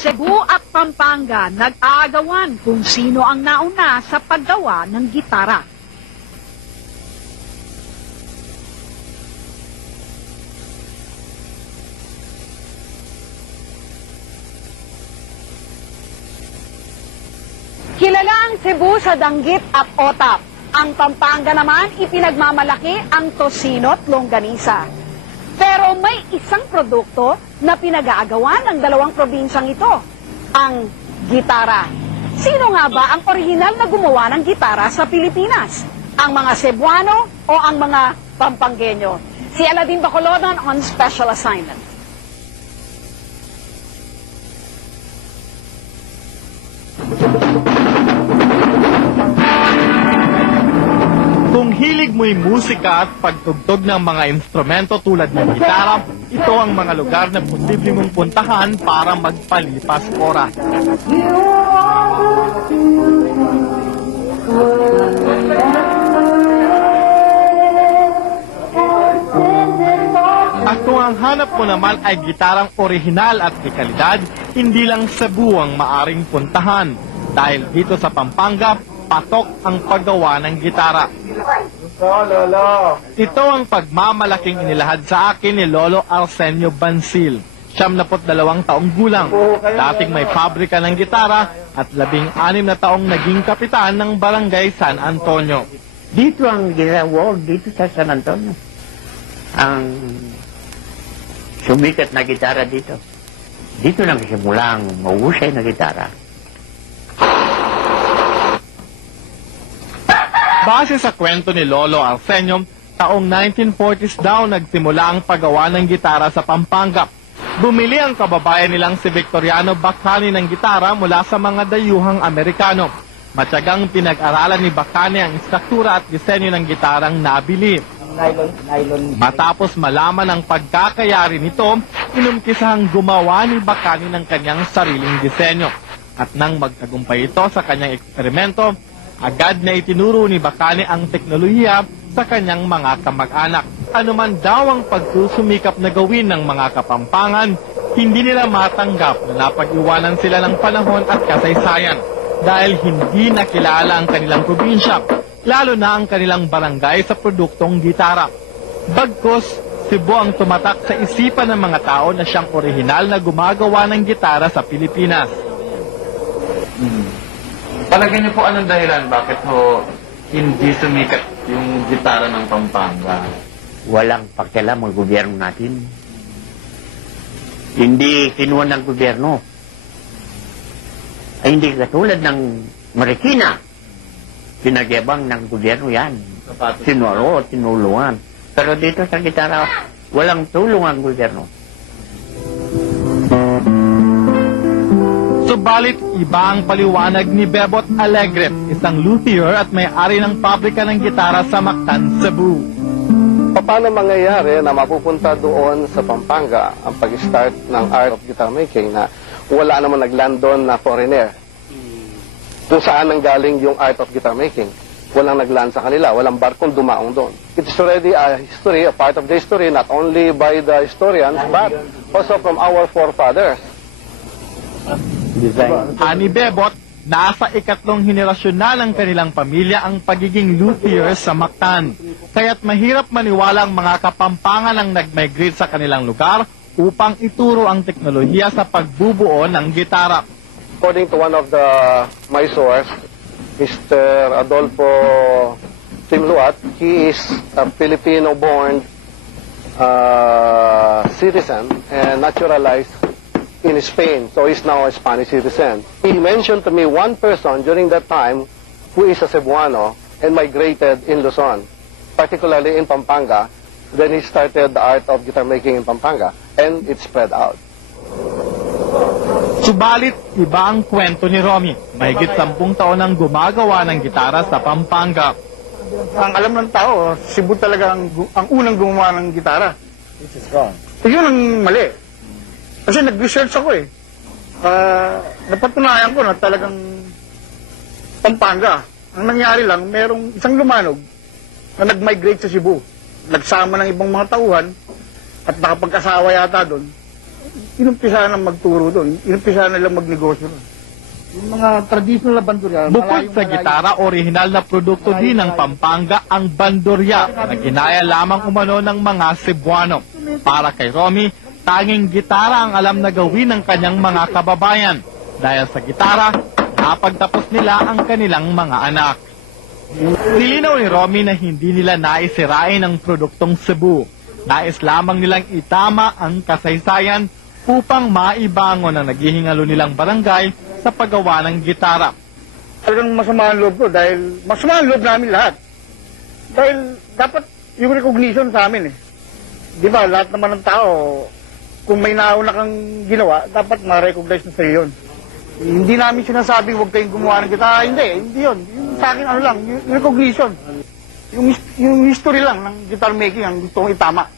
Cebu at Pampanga nag-aagawan kung sino ang nauna sa paggawa ng gitara. Kilala ang Cebu sa danggit at otap. Ang Pampanga naman ipinagmamalaki ang tosino at longganisa. Pero may isang produkto na pinag-aagawan ng dalawang probinsyang ito, ang gitara. Sino nga ba ang orihinal na gumawa ng gitara sa Pilipinas? Ang mga Cebuano o ang mga Pampanggenyo? Si Aladin Bacolodon on special assignment. Kung hilig mo'y musika at pagtugtog ng mga instrumento tulad ng gitara, ito ang mga lugar na posible mong puntahan para magpalipas oras. At kung ang hanap mo naman ay gitarang orihinal at may kalidad, hindi lang Cebu ang maaring puntahan. Dahil dito sa Pampanga, patok ang paggawa ng gitara. Ito ang pagmamalaking inilahad sa akin ni Lolo Arsenio Bansil. 72 taong gulang. Dating may pabrika ng gitara at 16 na taong naging kapitan ng Barangay San Antonio. Dito ang ginawa, dito sa San Antonio. Ang sumikat na gitara dito. Dito nagsimula ang mahusay na gitara. Base sa kwento ni Lolo Arsenio, taong 1940s daw nagsimula ang paggawa ng gitara sa Pampanga. Bumili ang kababayan nilang si Victoriano Bacani ng gitara mula sa mga dayuhang Amerikano. Matyagang pinag-aralan ni Bacani ang istruktura at disenyo ng gitarang nabili. Matapos malaman ang pagkakayari nito, inumpisahang gumawa ni Bacani ng kanyang sariling disenyo. At nang magtagumpay ito sa kanyang eksperimento, agad na itinuro ni Bacani ang teknolohiya sa kanyang mga kamag-anak. Ano man daw ang pagsusumikap na gawin ng mga Kapampangan, hindi nila matanggap na napag-iwanan sila ng panahon at kasaysayan dahil hindi nakilala ang kanilang probinsya, lalo na ang kanilang barangay sa produktong gitara. Bagkus, Cebu ang tumatak sa isipan ng mga tao na siyang orihinal na gumagawa ng gitara sa Pilipinas. Palagay niyo po anong dahilan bakit ho hindi sumikat yung gitara ng Pampanga? Walang pakialam ang gobyerno natin. Hindi kinuha ng gobyerno. Ay hindi katulad ng Marikina. Pinagyabang ng gobyerno yan. Sinuro, tinulungan. Pero dito sa gitara, walang tulong ang gobyerno. Subalit, iba ang paliwanag ni Bebot Alegre, isang luthier at may-ari ng pabrika ng gitara sa Mactan, Cebu. Paano mangyayari na mapupunta doon sa Pampanga ang pag-start ng art of guitar making na wala naman nagland doon na foreigner? Kung saan nanggaling yung art of guitar making? Walang nagland sa kanila, walang barkong dumaong doon. It's already a history, a part of the history, not only by the historians, but also from our forefathers. Ani Bebot, nasa ikatlong henerasyon na ng kanilang pamilya ang pagiging luthier sa Mactan. Kaya't mahirap maniwala ang mga Kapampangan ang nag-migrate sa kanilang lugar upang ituro ang teknolohiya sa pagbubuo ng gitara. According to one of my source, Mr. Adolfo Timluat, he is a Filipino-born citizen and naturalized in Spain, so he's now a Spanish citizen. He mentioned to me one person during that time who is a Cebuano and migrated in Luzon, particularly in Pampanga. Then he started the art of guitar making in Pampanga, and it spread out. Subalit, iba ang kwento ni Romy. Mahigit 10 taon nang gumagawa ng gitara sa Pampanga. Ang alam ng tao, Cebu talaga ang unang gumawa ng gitara. This is wrong. Yun ang mali. Kasi nag-research ako eh. Napatunayan ko na talagang Pampanga. Ang nangyari lang, merong isang lumanog na nag-migrate sa Cebu. Nagsama ng ibang mga tauhan at nakapag-asawa yata doon. inumpisahan ng magturo doon. Inumpisahan nilang magnegosyo doon. Yung mga traditional na bandurya. Bukod sa gitara, orihinal na produkto din ng Pampanga ang bandurya na ginaya lamang umano ng mga Cebuano. Para kay Romy, tanging gitara ang alam na gawin ng kanyang mga kababayan. Dahil sa gitara, napagtapos nila ang kanilang mga anak. Nilinaw ni Romy na hindi nila naisirain ang produktong Cebu. Nais lamang nilang itama ang kasaysayan upang maibangon ang naghihingalo nilang barangay sa paggawa ng gitara. Talagang masama ang loob ko dahil masama ang loob namin lahat. Dahil dapat yung recognition sa amin eh. Di ba, lahat naman ng tao, kung may nauna kang ginawa, dapat ma-recognize na sa'yo yun. Hindi namin sinasabi huwag kayong gumawa ng gitara. Hindi yun. Yung sa akin ano lang, yung recognition. Yung history lang ng guitar making ang gusto kong itama.